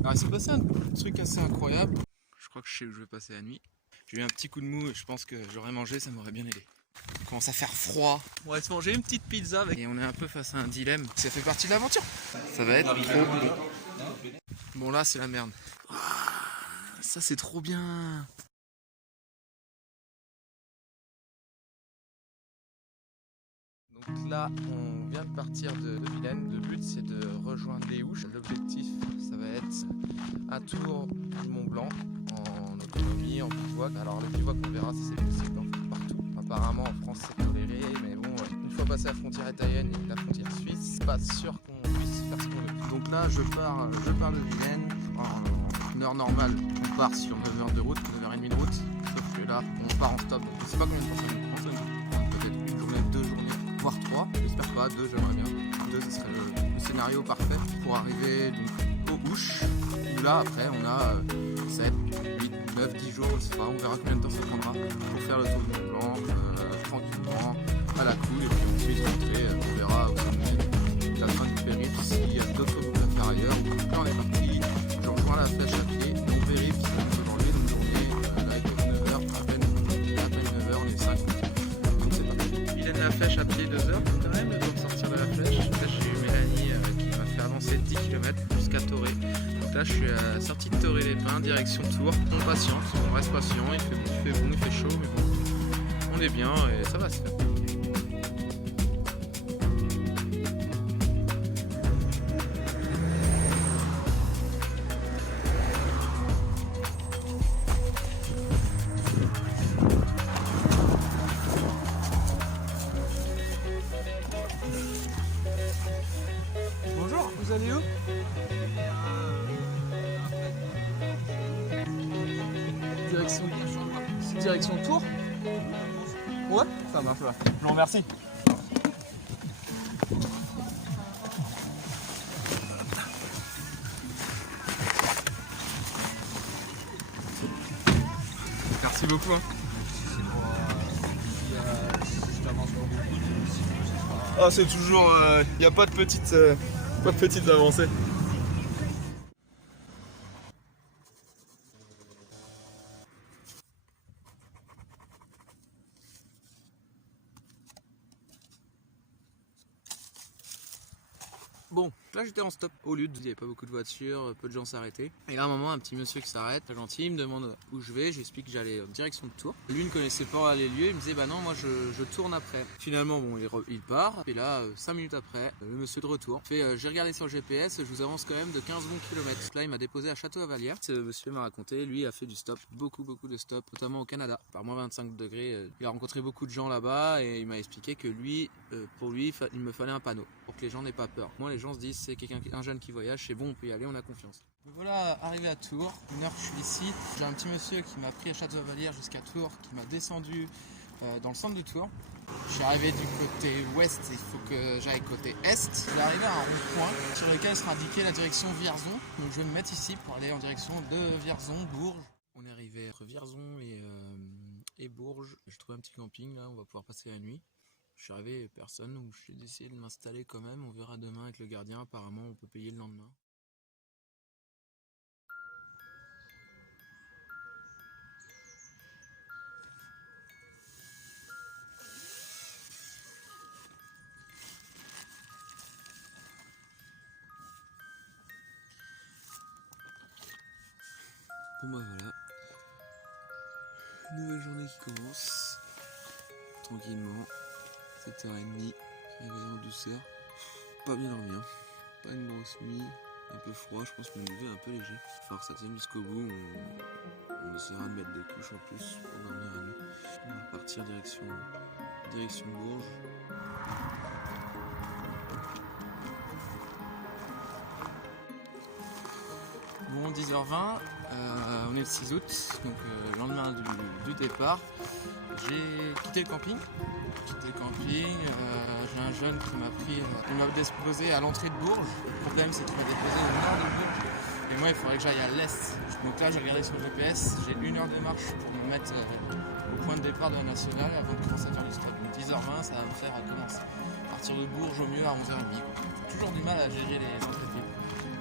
Alors il s'est passé un truc assez incroyable. Je crois que je sais où je vais passer la nuit. J'ai eu un petit coup de mou et je pense que j'aurais mangé, ça m'aurait bien aidé. Il commence à faire froid. On va se manger une petite pizza avec... Et on est un peu face à un dilemme. Ça fait partie de l'aventure. Ça va être trop bon. Bon là c'est la merde. Ça c'est trop bien. Donc là on vient de partir de Vilaine. Le but c'est de rejoindre les Houches. L'objectif ça va être un tour du Mont Blanc en autonomie, en bivouac. Alors le bivouac on verra si c'est possible partout. Apparemment en France c'est toléré, mais bon, une fois passé la frontière italienne et la frontière suisse, c'est pas sûr qu'on puisse faire ce qu'on veut. Donc là je pars de Vilaine en heure normale. On part sur 9 heures de route, 9h30 de route. Sauf que là on part en stop, donc je sais pas combien de temps ça nous prend. Peut-être une journée, 2 journées, voire 3. J'espère pas, 2 j'aimerais bien. 2 ce serait le scénario parfait pour arriver donc aux Houches. Où là après on a 7, 8, 9, 10 jours, je sais pas, on verra combien de temps ça prendra pour faire le tour du Mont Blanc tranquillement, à la cool, et puis ensuite rentrer, on verra où ça nous mène. La fin du périple, s'il y a d'autres routes à faire ailleurs. Là on est parti, je rejoins la flèche à pied, et on vérifie ce qu'on peut aujourd'hui, donc journée, là il est 9h, à peine 9h, on est 5. Donc c'est parti. Il est de la flèche à pied 2 heures quand même, le temps de sortir de la flèche. Là j'ai eu Mélanie qui m'a fait avancer 10 km jusqu'à Toré. Donc là je suis à la sortie de Toré-les-Pins, direction Tours. On patiente, on reste patient, il fait bon, il fait chaud, mais bon, on est bien et ça va se faire. Bonjour, vous allez où? Direction Tours? Ouais, ça marche là. Je vous remercie. Merci beaucoup. Hein. Ah, c'est toujours. Il n'y a pas de petites avancées. Bon, là j'étais en stop au Lude, il n'y avait pas beaucoup de voitures, peu de gens s'arrêtaient. Et là à un moment, un petit monsieur qui s'arrête, très gentil, il me demande où je vais, j'explique que j'allais en direction de Tours. Lui ne connaissait pas les lieux, il me disait bah non, moi je tourne après. Finalement, bon, il part, et là 5 minutes après, le monsieur de retour fait j'ai regardé sur le GPS, je vous avance quand même de 15 bons kilomètres. Là il m'a déposé à Château-Avalière. Ce monsieur m'a raconté, lui a fait du stop, beaucoup de stops, notamment au Canada. Par moins 25 degrés, il a rencontré beaucoup de gens là-bas et il m'a expliqué que lui, pour lui, il me fallait un panneau pour que les gens n'aient pas peur. Moi les gens se disent c'est un jeune qui voyage, c'est bon, on peut y aller, on a confiance. Me voilà arrivé à Tours, une heure que je suis ici. J'ai un petit monsieur qui m'a pris à Château-Avalière jusqu'à Tours, qui m'a descendu dans le centre de Tours. Je suis arrivé du côté ouest, il faut que j'aille côté est. Je suis arrivé à un rond-point sur lequel sera indiqué la direction Vierzon. Donc je vais me mettre ici pour aller en direction de Vierzon, Bourges. On est arrivé entre Vierzon et Bourges. J'ai trouvé un petit camping là, on va pouvoir passer la nuit. Je suis arrivé, personne, donc j'ai décidé de m'installer quand même. On verra demain avec le gardien. Apparemment, on peut payer le lendemain. Bon bah voilà. Une nouvelle journée qui commence. Tranquillement. 7h30. Réveil en douceur. Pas bien dormi, hein. Pas une grosse nuit. Un peu froid, je pense que mon duvet est un peu léger. Il va falloir que ça tienne jusqu'au bout. On essaiera de mettre des couches en plus pour dormir la nuit. On va partir direction Bourges. Bon, 10h20, on est le 6 août, donc le lendemain du départ. J'ai quitté le camping. J'ai un jeune qui m'a pris, il m'a déposé à l'entrée de Bourges. Le problème c'est qu'il m'a déposé au nord de Bourges. Et moi il faudrait que j'aille à l'est. Donc là j'ai regardé sur le GPS, j'ai 1 heure de marche pour me mettre au point de départ de la nationale avant de commencer à faire du stop. Donc 10h20 ça va me faire commencer. À partir de Bourges au mieux à 11h30. J'ai toujours du mal à gérer les entrées de ville.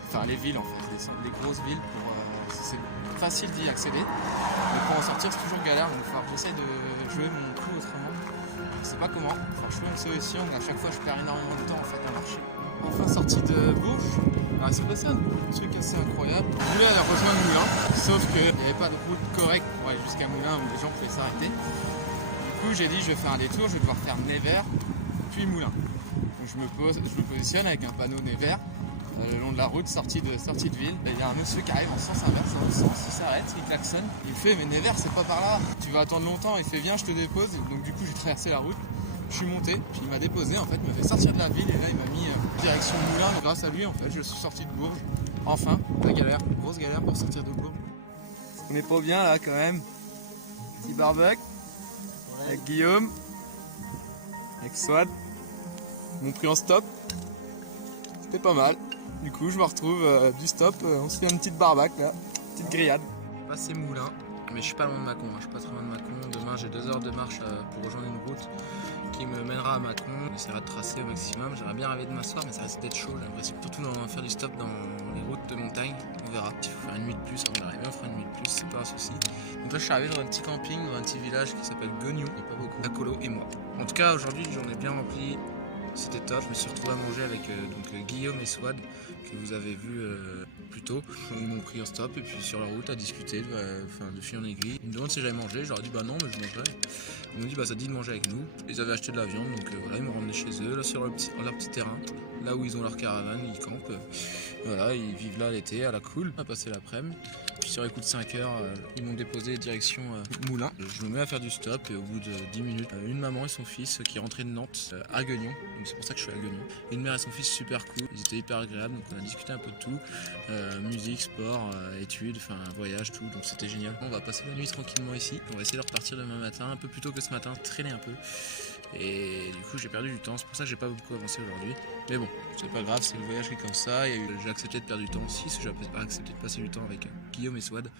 enfin les villes en fait, les grosses villes c'est facile d'y accéder, mais pour en sortir c'est toujours galère, donc il va falloir que j'essaie de jouer mon coup autrement. Je sais pas comment, faut trouver une solution, mais à chaque fois je perds énormément de temps en fait à marcher. Enfin sortie de Bourges, il s'est passé un truc assez incroyable. Je voulais aller rejoindre Moulins, sauf qu'il n'y avait pas de route correcte pour aller jusqu'à Moulins où les gens pouvaient s'arrêter. Du coup j'ai dit je vais faire un détour, je vais devoir faire Nevers, puis Moulins. Donc je me positionne avec un panneau Nevers le long de la route, sortie de ville. Il y a un monsieur qui arrive en sens inverse, dans l'autre sens, il s'arrête, il klaxonne. Il fait mais Nevers c'est pas par là, tu vas attendre longtemps. Il fait viens je te dépose. Donc du coup j'ai traversé la route. Je suis monté, puis il m'a déposé en fait, il m'a fait sortir de la ville et là il m'a mis direction Moulins. Donc grâce à lui en fait je suis sorti de Bourges. Enfin, la galère, grosse galère pour sortir de Bourges. On est pas bien là quand même. Petit barbecue avec Guillaume, avec Swad. Ils m'ont pris en stop. C'était pas mal. Du coup je me retrouve du stop, on se fait une petite barbecue là, petite grillade. Passé Moulins, mais je suis pas loin de Mâcon, je suis pas très loin de Mâcon. Demain j'ai 2 heures de marche pour rejoindre une route qui me mènera à Mâcon. J'essaierai de tracer au maximum. J'aimerais bien rêver de m'asseoir, mais ça risque d'être chaud, j'ai l'impression. Surtout faire du stop dans les routes de montagne. On verra. Il faut faire une nuit de plus avant d'arriver. On fera une nuit de plus, c'est pas un souci. Donc là, je suis arrivé dans un petit camping, dans un petit village qui s'appelle Guignon. Il n'y a pas beaucoup. Akolo et moi. En tout cas, aujourd'hui, j'en ai bien rempli. C'était top. Je me suis retrouvé à manger avec Guillaume et Swad que vous avez vu plus tôt. Ils m'ont pris en stop et puis sur la route à discuter de fil en aiguille. Ils me demandent si j'avais mangé. Je leur ai dit bah non, mais je mangerai. Ils m'ont dit bah ça dit de manger avec nous. Ils avaient acheté de la viande, donc voilà, ils m'ont ramené chez eux, là sur leur petit terrain, là où ils ont leur caravane, ils campent. Voilà, ils vivent là l'été, à la cool. On a passé l'après-midi. Puis sur les coups de 5 heures, ils m'ont déposé direction Moulins. Je me mets à faire du stop et au bout de 10 minutes, une maman et son fils qui rentraient de Nantes à Guignon. Donc c'est pour ça que je suis à Guignon. Une mère et son fils super cool, ils étaient hyper agréables, donc on a discuté un peu de tout. Musique, sport, études, enfin voyage, tout, donc c'était génial. On va passer la nuit tranquillement ici. On va essayer de repartir demain matin, un peu plus tôt que ce matin, traîner un peu. Et du coup j'ai perdu du temps, c'est pour ça que j'ai pas beaucoup avancé aujourd'hui. Mais bon, c'est pas grave, c'est le voyage qui est comme ça. J'ai accepté de perdre du temps aussi, parce que j'ai accepté de passer du temps avec Guillaume et Swad.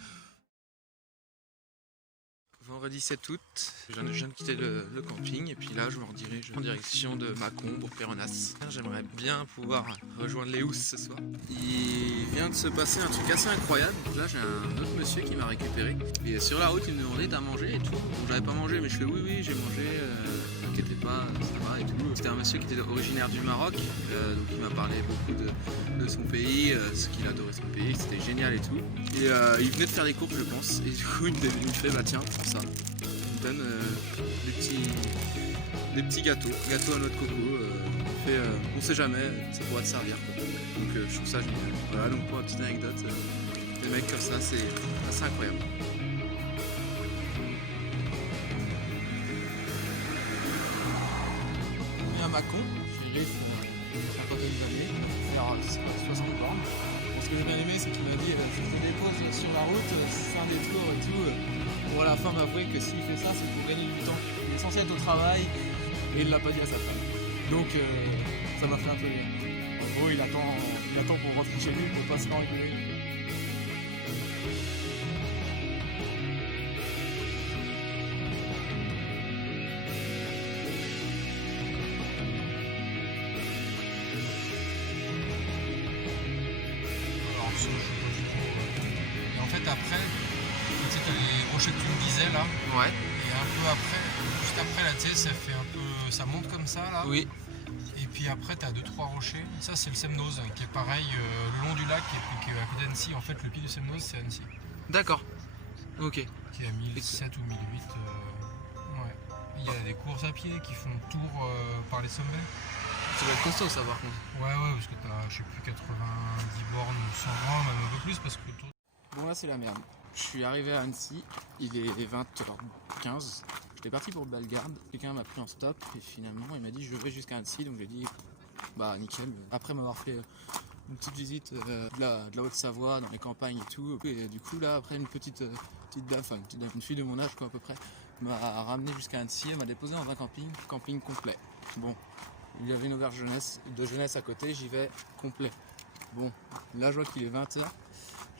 Vendredi 7 août, je viens de quitter le camping et puis là je me redirige en direction de Mâcon pour Péronnas. J'aimerais bien pouvoir rejoindre les Housses ce soir. Il vient de se passer un truc assez incroyable. Donc là j'ai un autre monsieur qui m'a récupéré et sur la route il me demandait t'as mangé et tout. Donc j'avais pas mangé mais je fais oui j'ai mangé, t'inquiétez pas, ça va et tout. C'était un monsieur qui était originaire du Maroc, donc il m'a parlé beaucoup de son pays, ce qu'il adorait son pays, c'était génial et tout. Et il venait de faire des courses je pense et du coup il me fait bah tiens prends ça. Il me donne des petits gâteaux à noix de coco. On sait jamais, ça pourra te servir quoi. Donc je trouve ça génial. Voilà, donc pour une petite anecdote, des mecs comme ça, c'est assez incroyable. On est à Mâcon, j'ai pour une cinquantaine d'années, alors c'est pas 60 bornes. Ce que j'ai bien aimé, c'est qu'il m'a dit je te dépose sur la route, fais un détour et tout. Pour à la fin m'avouer que s'il fait ça, c'est pour gagner du temps. Il est censé être au travail et il l'a pas dit à sa femme. Donc ça m'a fait un peu rire. En gros, il attend pour rentrer chez lui pour pas se faire engueuler. Et en fait après, tu sais, t'as les rochers que tu me disais là. Ouais. Et un peu après, juste après là, tu sais, ça fait un peu, ça monte comme ça là. Oui. Et puis après, t'as 2-3 rochers. Ça, c'est le Semnoz qui est pareil le long du lac et qui est à côté d'Annecy. En fait, le pied du Semnoz, c'est Annecy. D'accord. Ok. Qui est à 1007 ou 1008. Ouais. Il y a des courses à pied qui font le tour par les sommets. Ça va être costaud ça par contre. Ouais, parce que t'as, je sais plus, 90 bornes ou 100 bornes, même un peu plus parce que le tour. Bon là c'est la merde. Je suis arrivé à Annecy, il est 20h15. J'étais parti pour Bellegarde, quelqu'un m'a pris en stop et finalement il m'a dit je vais jusqu'à Annecy, donc j'ai dit bah nickel. Après m'avoir fait une petite visite de la Haute-Savoie dans les campagnes et tout, et du coup là après une petite dame, une fille de mon âge quoi à peu près, m'a ramené jusqu'à Annecy, elle m'a déposé dans un camping complet. Bon, il y avait une auberge de jeunesse à côté, j'y vais complet. Bon, là je vois qu'il est 20h.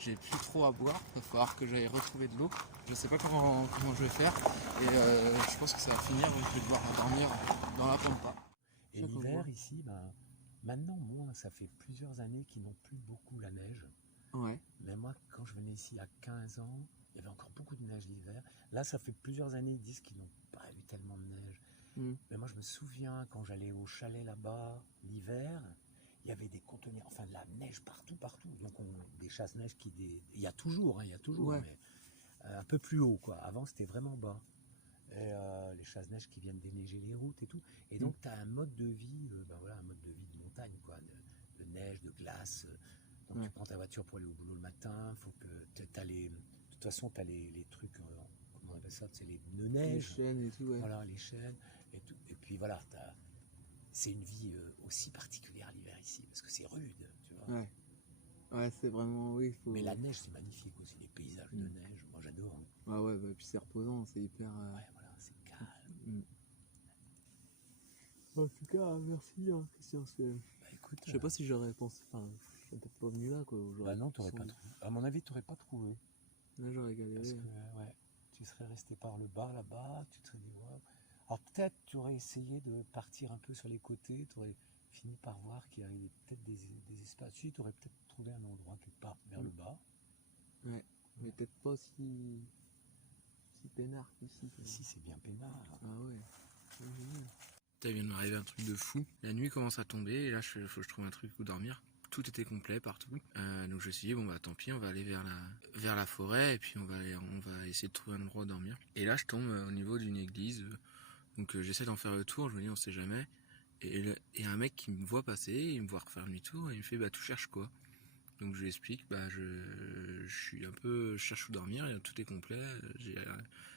J'ai plus trop à boire, il va falloir que j'aille retrouver de l'eau. Je sais pas comment je vais faire et je pense que ça va finir, donc je vais devoir dormir dans la pampa. Et l'hiver ici, Maintenant, moins, ça fait plusieurs années qu'ils n'ont plus beaucoup la neige. Ouais. Mais moi, quand je venais ici à 15 ans, il y avait encore beaucoup de neige l'hiver. Là, ça fait plusieurs années, ils disent qu'ils n'ont pas eu tellement de neige. Mais moi, je me souviens, quand j'allais au chalet là-bas, l'hiver, il y avait des conteneurs, enfin de la neige partout. Donc, des chasse-neige il y a toujours, Ouais. mais un peu plus haut, quoi. Avant, c'était vraiment bas. Et les chasse-neige qui viennent déneiger les routes et tout. Et donc, tu as un mode de vie, un mode de vie de montagne, quoi, de neige, de glace. Donc, tu prends ta voiture pour aller au boulot le matin. Faut que de toute façon, tu as les trucs, comment on appelle ça, c'est les pneus neige. Les chaînes et tout, ouais. Voilà, les chaînes. Et puis voilà, c'est une vie aussi particulière l'hiver ici, parce que c'est rude, tu vois. Ouais. Ouais, c'est vraiment, oui, faut... Mais la neige, c'est magnifique aussi, les paysages de neige. Moi, j'adore. Ah ouais, puis c'est reposant, c'est hyper... Ouais, voilà, c'est calme. En tout cas, merci, hein, Christian. Écoute, je sais pas si j'aurais pensé... Enfin, je serais peut-être pas venu là, quoi. Non, t'aurais pas trouvé. À mon avis, t'aurais pas trouvé. Là, j'aurais galéré. Parce que, tu serais resté par le bas, là-bas, tu te serais dit, ouais. Alors peut-être tu aurais essayé de partir un peu sur les côtés, tu aurais fini par voir qu'il y avait peut-être des espaces. Tu aurais peut-être trouvé un endroit quelque part vers le bas. Ouais, mais peut-être pas si peinard qu'ici. Ici, c'est bien peinard. Ah ouais, c'est génial. Il vient de m'arriver un truc de fou. La nuit commence à tomber et là, faut que je trouve un truc où dormir. Tout était complet partout. Donc je me suis dit, bon bah tant pis, on va aller vers la forêt et puis on va essayer de trouver un endroit où dormir. Et là, je tombe au niveau d'une église. Donc j'essaie d'en faire le tour, je me dis on sait jamais. Et un mec qui me voit passer, il me voit refaire demi-tour et il me fait bah tu cherches quoi? Donc je lui explique bah je cherche où dormir, et tout est complet, je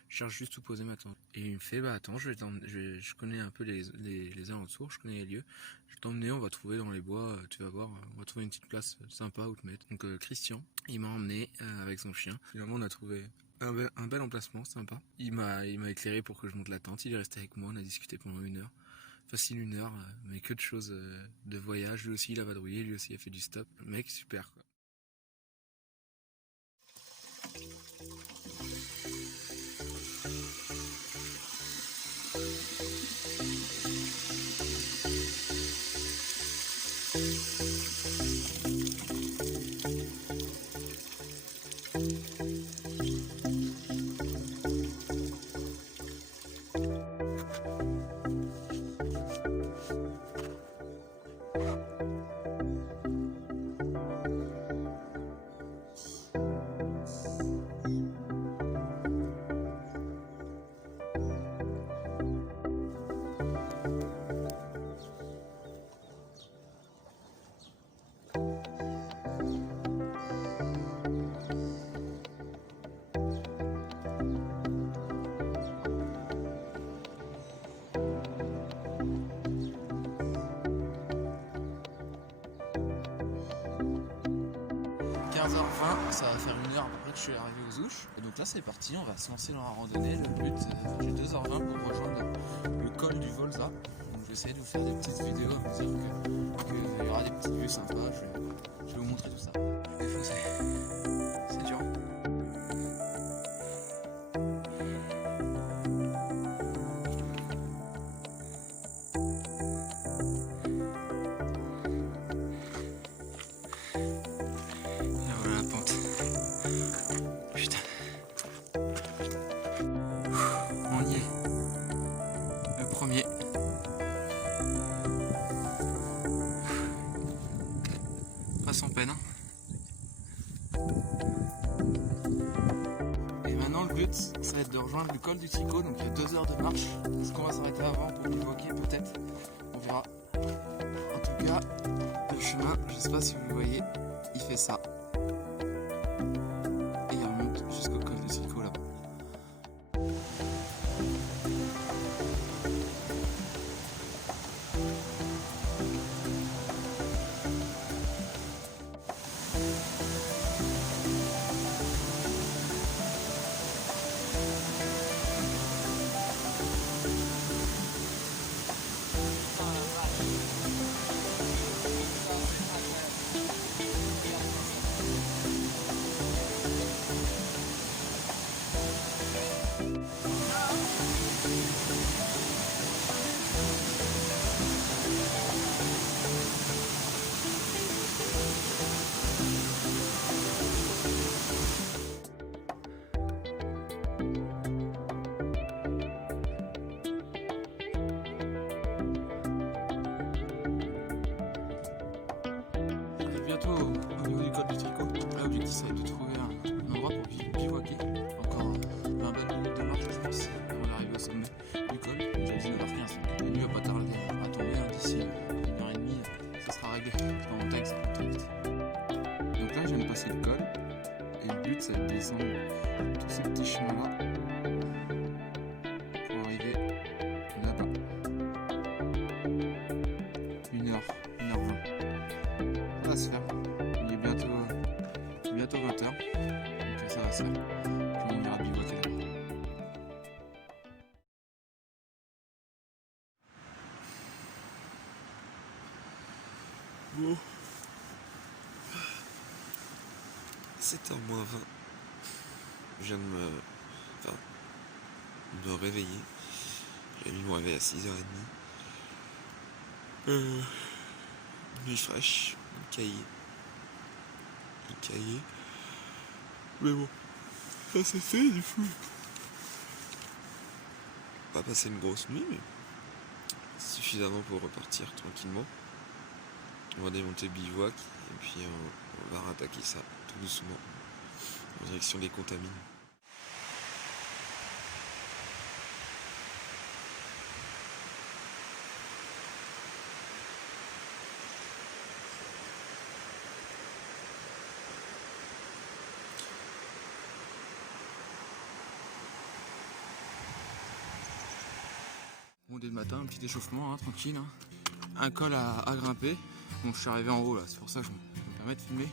cherche juste où poser ma tente. Et il me fait bah attends, je connais un peu les alentours, je connais les lieux, je vais t'emmener, on va trouver dans les bois, tu vas voir, on va trouver une petite place sympa où te mettre. Donc Christian, il m'a emmené avec son chien. Finalement on a trouvé un bel emplacement, sympa. Il m'a éclairé pour que je monte la tente, il est resté avec moi, on a discuté pendant 1 heure. Facile 1 heure, mais que de choses de voyage. Lui aussi il a vadrouillé, lui aussi il a fait du stop. Le mec super quoi. Ça va faire 1 heure après que je suis arrivé aux Ouches. Et donc là c'est parti, on va se lancer dans la randonnée. Le but, j'ai 2h20 pour rejoindre le col du Volza. Donc je vais essayer de vous faire des petites vidéos à vous dire qu'il y aura des petites vues sympas. Je vais vous montrer tout ça. Je vais défoncer. C'est dur. Sans peine. Et maintenant le but ça va être de rejoindre le col du Tricot, donc il y a 2 heures de marche. Est-ce qu'on va s'arrêter avant pour bivouaquer peut-être? On verra. En tout cas, le chemin, je sais pas si vous le voyez, il fait ça. Et il remonte jusqu'au col du Tricot là-bas. arrive bientôt au niveau du col du Tricot. L'objectif ça va être de trouver un endroit pour bivouaquer. Encore 20 minutes de marche d'ici avant d'arriver au sommet du col. Il est 19h15. La nuit va pas tarder à tomber. D'ici 1h30, ça sera réglé. En montagne, ça va très vite. Donc là, je viens de passer le col. Et le but, c'est de descendre tous ces petits chemins-là pour arriver là-bas. 1h20. Ça va se faire. Il est bientôt 20h. Donc ça va se faire. Puis on ira bivouaquer là-bas. Bon. 7h moins 20. Je viens de me réveiller. J'ai mis mon réveil à 6h30. Une nuit fraîche, un cahier. Mais bon, ça c'est fait du coup. On va passer une grosse nuit, mais suffisamment pour repartir tranquillement. On va démonter le bivouac et puis on va rattaquer ça tout doucement en direction des Contamines. Bon, dès le matin, un petit échauffement, tranquille. Un col à grimper. Bon, je suis arrivé en haut là, c'est pour ça que je me permets de filmer.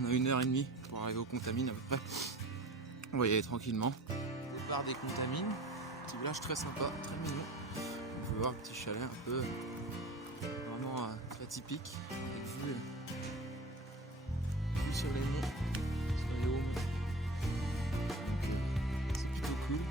On a 1h30 pour arriver aux Contamines à peu près. On va y aller tranquillement. Départ des Contamines, petit village très sympa, très mignon. On peut voir un petit chalet un peu vraiment très typique, avec vue sur les monts, sur les hauts. Donc c'est plutôt cool.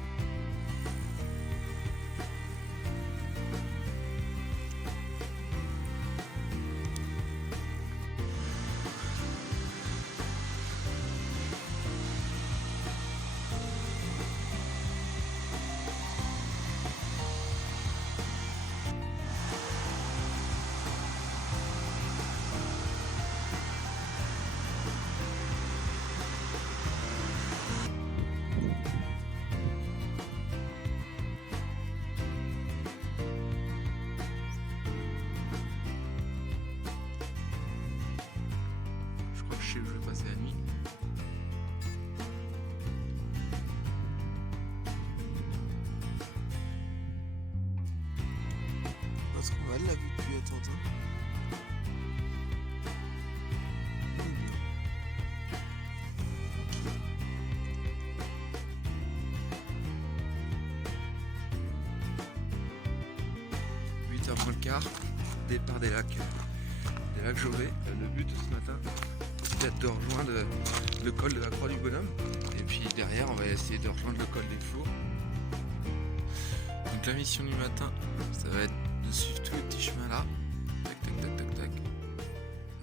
Je sais où je vais passer la nuit. Pas trop mal la vue depuis Attentin. Avant le quart, départ des lacs Jauvet. Le but de ce matin, c'est de rejoindre le col de la Croix du Bonhomme. Et puis derrière, on va essayer de rejoindre le col des Fours. Donc la mission du matin, ça va être de suivre tous les petits chemins là. Tac, tac, tac, tac, tac.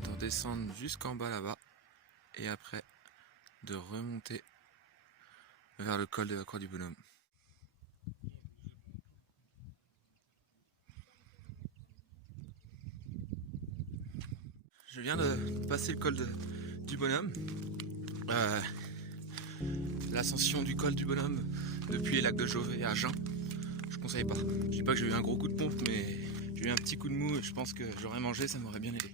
D'en descendre jusqu'en bas là-bas. Et après, de remonter vers le col de la Croix du Bonhomme. Je viens de passer le col du Bonhomme. L'ascension du col du Bonhomme depuis les lacs de Jauvet à Jeun, je conseille pas. Je dis pas que j'ai eu un gros coup de pompe, mais j'ai eu un petit coup de mou et je pense que j'aurais mangé, ça m'aurait bien aidé.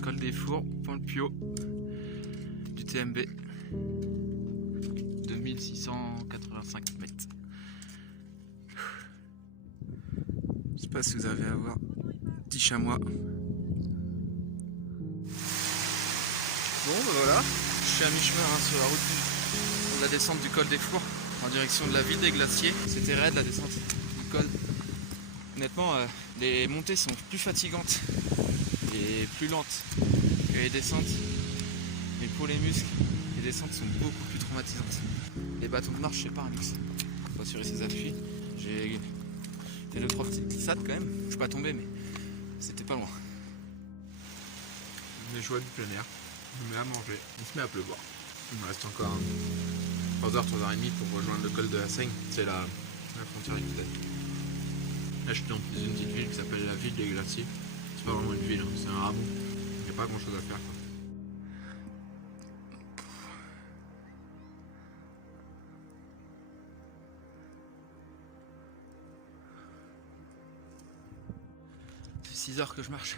Col des Fours, Pont-le-Puot, du TMB, 2685 mètres. Je sais pas si vous avez à voir, petit chamois. Bon ben voilà, je suis à mi-chemin sur la route de la descente du col des Fours en direction de la ville des Glaciers. C'était raide la descente du col. Honnêtement, les montées sont plus fatigantes et plus lentes que les descentes. Mais pour les muscles et descentes sont beaucoup plus traumatisantes. Les bâtons de marche, c'est pas un luxe. Faut assurer ses appuis. J'ai fait 2-3 petites glissades quand même. Je suis pas tombé, mais c'était pas loin. Les joies du plein air. Je me mets à manger. Il se met à pleuvoir. Il me reste encore 3h, 3h30 pour rejoindre le col de la Seigne. C'est la frontière avec l'Italie. Là, je suis dans une petite ville qui s'appelle la ville des glaciers. C'est pas vraiment une ville, hein, c'est un hameau. Il n'y a pas grand chose à faire, quoi. C'est 6 heures que je marche.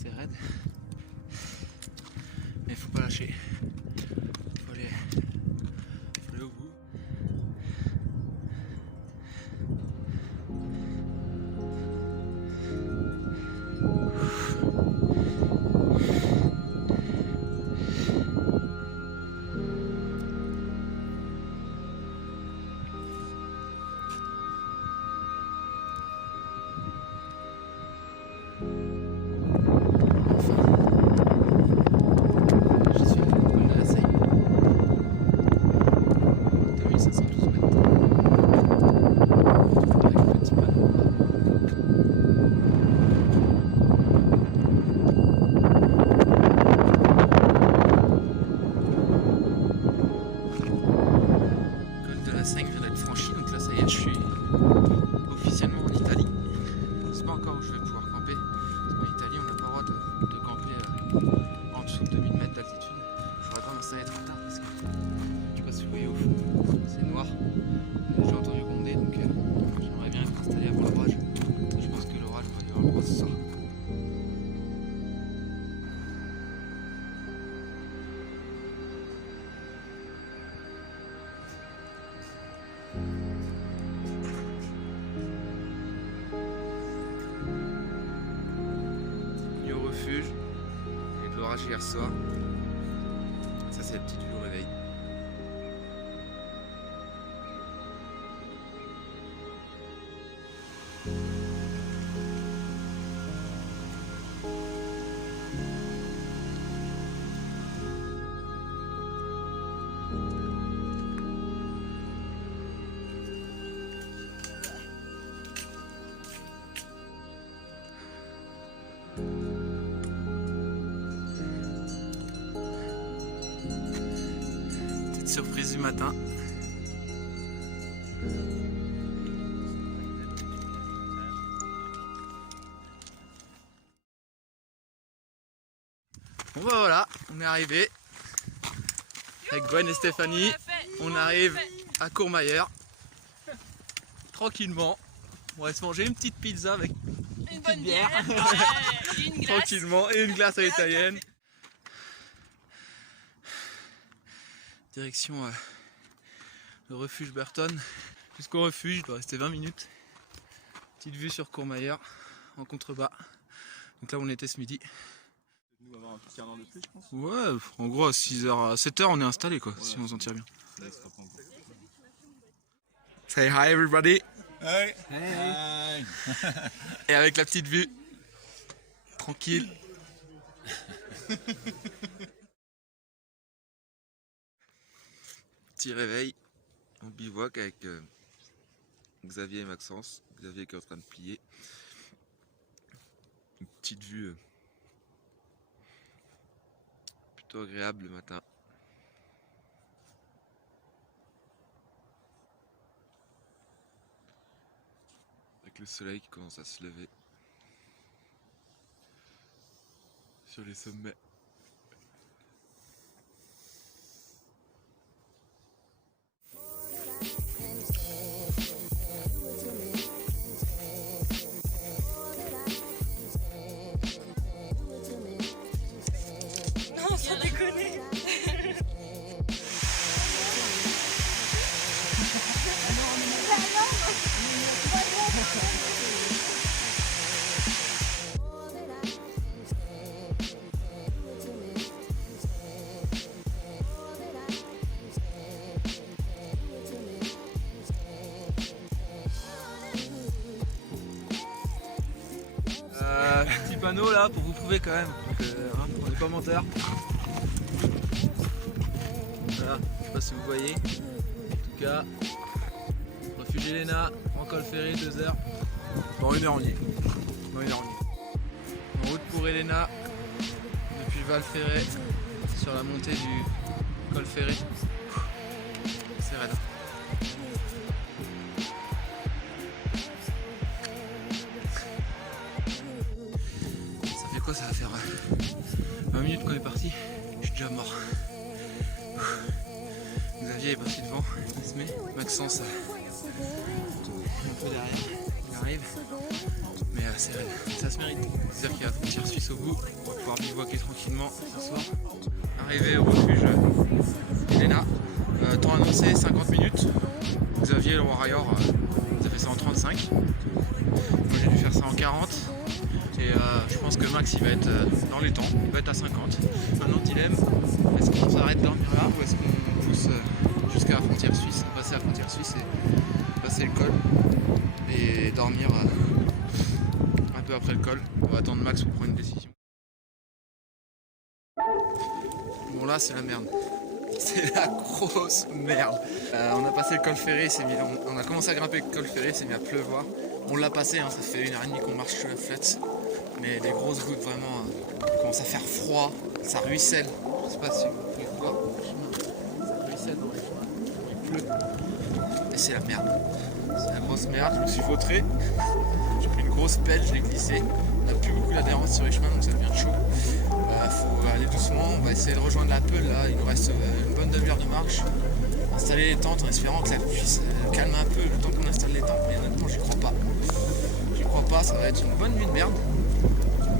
C'est raide. Mais faut pas lâcher. Faut aller au bout. Je suis à la col de la Seigne. 2512 mètres. Avec le petit panneau. Col de la Seigne vient d'être franchi, donc là ça y est, je suis officiellement en Italie. Je sais pas encore où je vais pouvoir camper. Parce qu'en Italie, on n'a pas le droit de camper en dessous de 2000 mètres d'altitude. Je voudrais pas m'installer trop tard parce que je sais pas si vous voyez au fond, c'est noir. J'ai entendu gronder, donc j'aimerais bien être installé avant l'orage. Je pense que l'orage va y avoir le droit ce soir. Venu au refuge, il y a eu de l'orage hier soir. Ça c'est la petite vue au réveil. Petite surprise du matin. Bon bah voilà, on est arrivé avec Gwen et Stéphanie. On arrive à Courmayeur. Tranquillement. On va se manger une petite pizza avec Une bonne bière. bière, et une glace. tranquillement et une glace à l'italienne. Direction le refuge Burton. Jusqu'au refuge, il doit rester 20 minutes. Petite vue sur Courmayeur en contrebas. Donc là où on était ce midi. Nous avoir un petit quart d'heure de plus, je pense. Ouais, en gros à 6h, à 7h on est installé quoi, si on s'en tire bien. Say hi everybody. Hey. Hey. Et avec la petite vue. Tranquille. Petit réveil en bivouac avec Xavier et Maxence. Xavier qui est en train de plier. Une petite vue plutôt agréable le matin. Avec le soleil qui commence à se lever sur les sommets. Non, sans déconner. Petit panneau là pour vous prouver quand même qu'on n'est pas menteur. Voilà, je sais pas si vous voyez. En tout cas, refuge Elena, en col ferré, 2 heures. Dans 1 heure on y est. Dans 1 heure on y est. En route pour Elena, depuis le Val Ferret, sur la montée du col ferré. C'est raide. Ça fait quoi? Ça va faire 20 minutes qu'on est parti. Je suis déjà mort. Xavier est parti devant, il se met. Maxence un peu derrière, il arrive. Mais c'est raide, ça se mérite. C'est-à-dire qu'il y a la frontière suisse au bout. On va pouvoir bivouaquer tranquillement ce soir. Arrivé au refuge Elena. Temps annoncé 50 minutes. Xavier, le Warrior, nous a fait ça en 35. Moi j'ai dû faire ça en 40. Et je pense que Max il va être dans les temps, il va être à 50. Maintenant dilemme, est-ce qu'on s'arrête de dormir là ou est-ce qu'on pousse jusqu'à la frontière suisse, passer la frontière suisse et passer le col et dormir un peu après le col. On va attendre Max pour prendre une décision. Bon là c'est la merde. C'est la grosse merde. On a passé le col ferré, on a commencé à grimper le col ferré, il s'est mis à pleuvoir. On l'a passé, hein, ça fait 1h30 qu'on marche sur la flat. Mais des grosses gouttes vraiment, commence à faire froid, ça ruisselle. Je sais pas si vous pouvez voir, ça ruisselle dans les chemins, il pleut. Et c'est la merde. C'est la grosse merde, je me suis vautré. J'ai pris une grosse pelle, je l'ai glissée. On n'a plus beaucoup d'adhérence sur les chemins donc ça devient chaud. Faut aller doucement, on va essayer de rejoindre la Peule là, il nous reste une bonne demi-heure de marche. Installer les tentes en espérant que ça puisse calmer un peu le temps qu'on installe les tentes, mais honnêtement j'y crois pas. J'y crois pas, ça va être une bonne nuit de merde,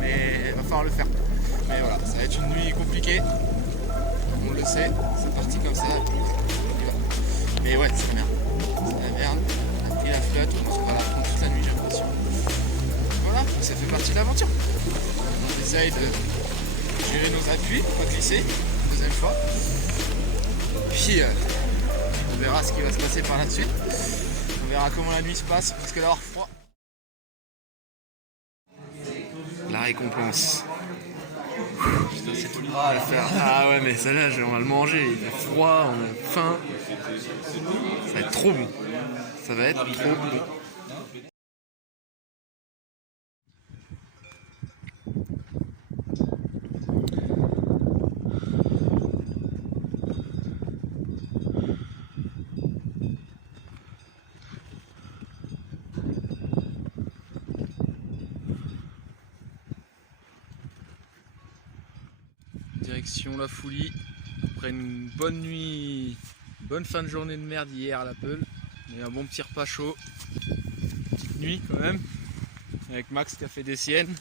mais il va falloir le faire. Mais voilà, ça va être une nuit compliquée, on le sait, c'est parti comme ça. Mais ouais, c'est la merde. C'est la merde, on a pris la flotte, on va la prendre toute la nuit j'ai l'impression. Voilà, ça fait partie de l'aventure. On essaye de gérer nos appuis, pas glisser, deuxième fois. Puis on verra ce qui va se passer par la suite. On verra comment la nuit se passe, parce que d'avoir froid. La récompense. Putain, c'est tout gras à faire. Ah ouais, mais celle-là, on va le manger. Il fait froid, on a faim. Ça va être trop bon. Ça va être trop bon. Direction la Foulie, après une bonne nuit, bonne fin de journée de merde hier à la Peule, mais un bon petit repas chaud, petite nuit quand même, avec Max qui a fait des siennes,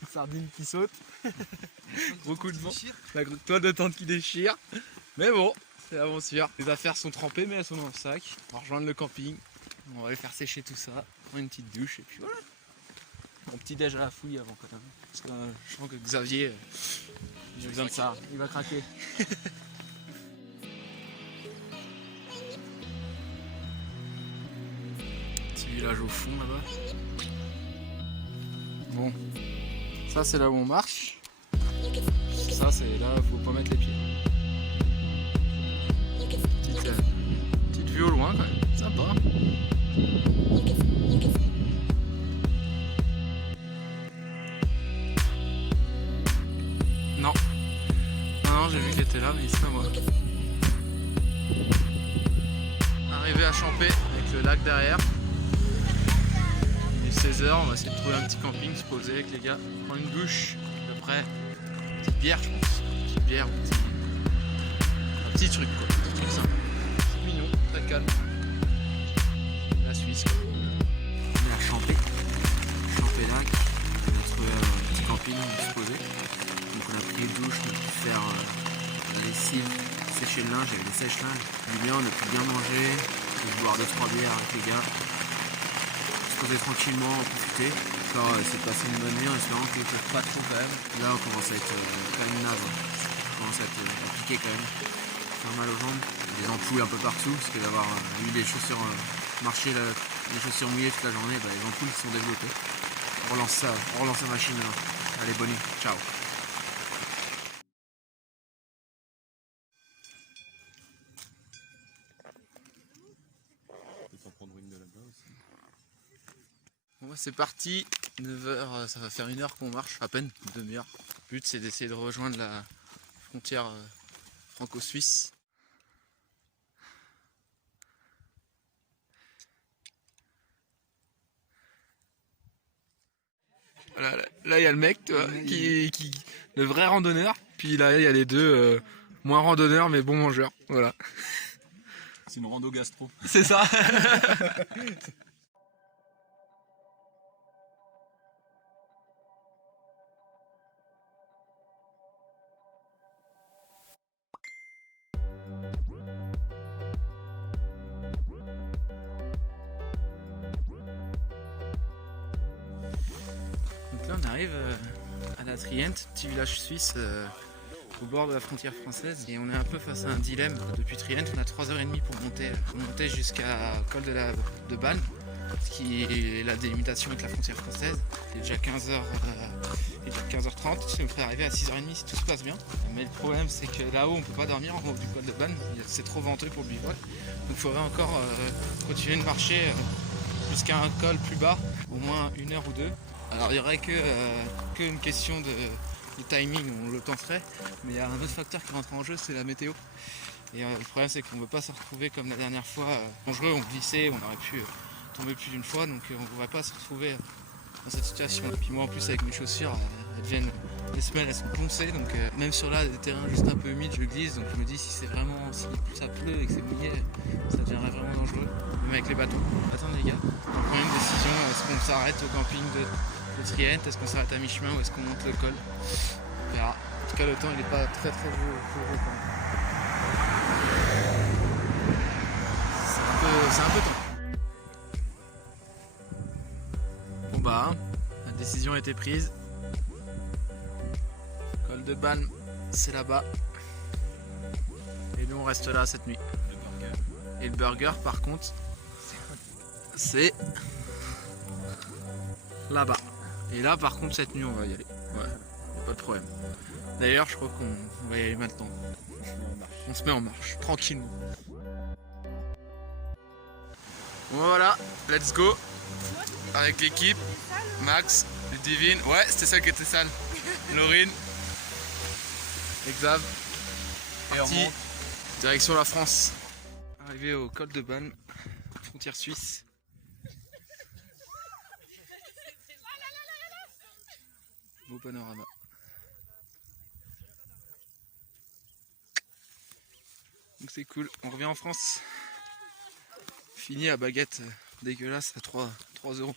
une sardine qui saute, beaucoup de vent, la toile de tente qui déchire, mais bon, c'est l'aventure. Les affaires sont trempées mais elles sont dans le sac, on va rejoindre le camping, on va aller faire sécher tout ça, prendre une petite douche et puis voilà. Mon petit déj à la Fouille avant quand même. Parce que je sens que Xavier, il a besoin de ça, il va craquer. Petit village au fond là-bas. Bon, ça c'est là où on marche. Ça c'est là où faut pas mettre les pieds. Petite vue au loin quand même, sympa. Non. Non, j'ai vu qu'il était là, mais c'est pas moi. Arrivé à Champé avec le lac derrière. Il est 16h, on va essayer de trouver un petit camping, se poser avec les gars, prendre une douche, à peu près. Une petite bière, je pense. Une petite bière, un petit truc quoi. Un petit truc simple. C'est mignon, très calme. La Suisse quoi. On est à Champé. Champé-Lac. On a trouvé un petit camping, on va se poser. Donc on a pris une douche, on a pu faire la lessive, sécher le linge, il y avait des sèches-linges. Du bien, on a pu bien manger, on a pu boire 2-3 bières avec les gars. Se poser tranquillement, en profiter. Là, c'est de passer une bonne nuit en espérant qu'il ne pleuve pas trop quand même. Là on commence à être quand même naze. On commence à être piqué quand même. Faire mal aux jambes. Des ampoules un peu partout, parce que d'avoir eu des chaussures marcher, les chaussures mouillées toute la journée, bah, les ampoules sont développées. On relance la machine. Allez, bonne nuit, ciao. Bon, c'est parti, 9h, ça va faire 1 heure qu'on marche, à peine, une demi-heure. Le but c'est d'essayer de rejoindre la frontière franco-suisse. Voilà, là il y a le mec, tu vois, le vrai randonneur, puis là il y a les deux moins randonneurs mais bons mangeurs, voilà. C'est une rando gastro. C'est ça. Donc là on arrive à la Trient, petit village suisse au bord de la frontière française, et on est un peu face à un dilemme. Depuis Trient on a 3h30 pour monter jusqu'à col de Balme, ce qui est la délimitation avec la frontière française. Il est déjà 15h30, ça nous ferait arriver à 6h30 si tout se passe bien. Mais le problème c'est que là-haut on peut pas dormir en haut du col de Balme, c'est trop venteux pour le bivouac. Donc il faudrait encore continuer de marcher jusqu'à un col plus bas, au moins 1 heure ou 2. Alors il n'y aurait que une question de timing, on le tenterait, mais il y a un autre facteur qui rentre en jeu, c'est la météo. Et le problème c'est qu'on ne veut pas se retrouver comme la dernière fois, dangereux, on glissait, on aurait pu tomber plus d'une fois, donc on ne voudrait pas se retrouver dans cette situation. Et puis moi en plus avec mes chaussures, elles deviennent, les semelles elles sont poncées, donc même sur là des terrains juste un peu humides je glisse, donc je me dis si ça pleut et que c'est mouillé, ça deviendrait vraiment dangereux, même avec les bateaux. Attendez les gars, on prend une décision, est-ce qu'on s'arrête au camping de Trient, est-ce qu'on s'arrête à mi-chemin ou est-ce qu'on monte le col? On verra. En tout cas le temps il n'est pas très beau quand même. C'est un peu temps. Bon bah, la décision a été prise. Col de Balme, c'est là-bas. Et nous on reste là cette nuit. Et le burger par contre, c'est là-bas. Et là par contre cette nuit on va y aller. Ouais, pas de problème. D'ailleurs je crois qu'on va y aller maintenant. On se met en marche, tranquillement. Bon voilà, let's go. Avec l'équipe, Max, Ludivine. Ouais, c'était celle qui était sale. Laurine. Exav. Parti. Direction la France. Arrivé au col de Balme, frontière suisse. Beau panorama. Donc c'est cool, on revient en France. Fini à baguette dégueulasse à 3 €.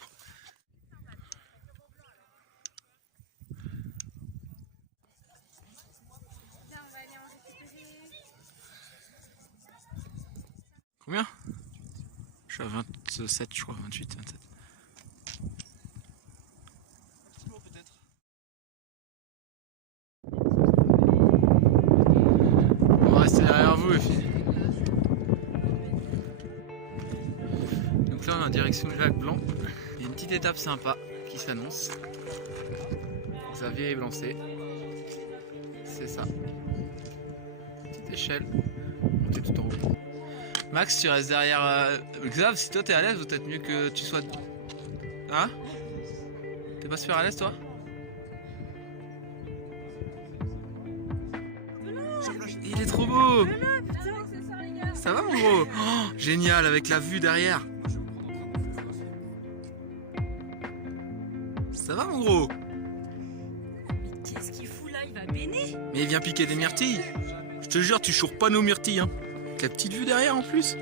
Combien? Je suis à 27 je crois, 28, 27. On va rester derrière vous les filles. Donc là on est en direction du lac Blanc. Il y a une petite étape sympa qui s'annonce. Xavier et Blancé. C'est ça. Petite échelle. Monter tout en haut. Max, tu restes derrière Xav, si toi t'es à l'aise, vaut peut-être mieux que tu sois... Hein? T'es pas super à l'aise toi? Il est trop beau! Ça va mon gros? Oh, génial avec la vue derrière! Ça va mon gros? Mais qu'est-ce qu'il fout là? Il va béner. Mais il vient piquer des myrtilles! Je te jure, tu choures pas nos myrtilles hein! Avec la petite vue derrière en plus!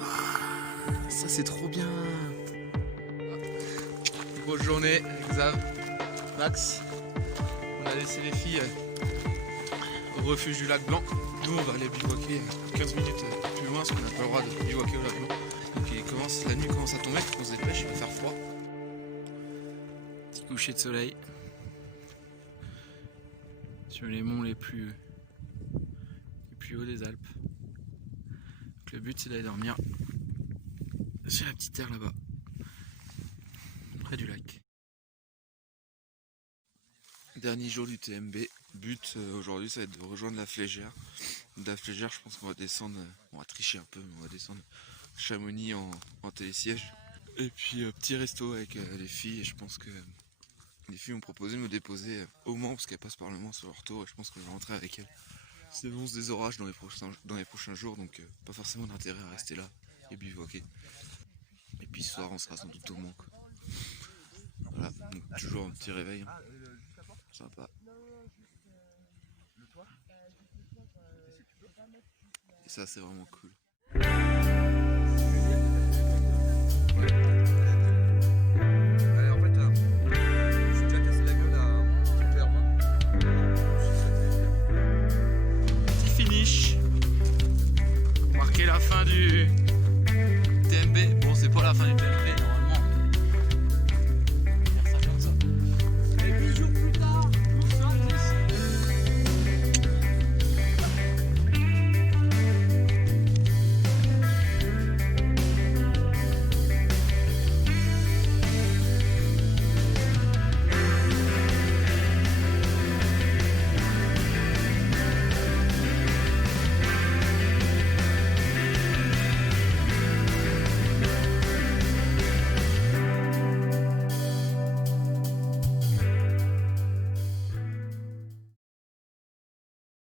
Ah, ça c'est trop bien! Grosse journée, Xav, Max. On a laissé les filles au refuge du lac Blanc. Nous on va aller bivouaquer 15 minutes plus loin parce qu'on n'a pas le droit de bivouaquer au lac Blanc. Donc la nuit commence à tomber, faut qu'on se dépêche, il va faire froid. Petit coucher de soleil sur les monts les plus hauts des Alpes. Donc, le but c'est d'aller dormir sur la petite terre là-bas, près du lac. Dernier jour du TMB. But aujourd'hui ça va être de rejoindre la Flégère. De la Flégère je pense qu'on va descendre, on va tricher un peu, mais on va descendre Chamonix en télésiège. Et puis petit resto avec les filles, et je pense que les filles ont proposé de me déposer au Mans parce qu'elles passent par le Mans sur leur retour et je pense que je vais rentrer avec elles. C'est annonce des orages dans les prochains jours, donc pas forcément d'intérêt à rester là et bivouaquer. Et puis ce soir on sera sans doute au Mans, quoi. Voilà, donc toujours un petit réveil, hein. Sympa. Et ça c'est vraiment cool. Finish. Marquer la fin du TMB. Bon, c'est pas la fin du TMB.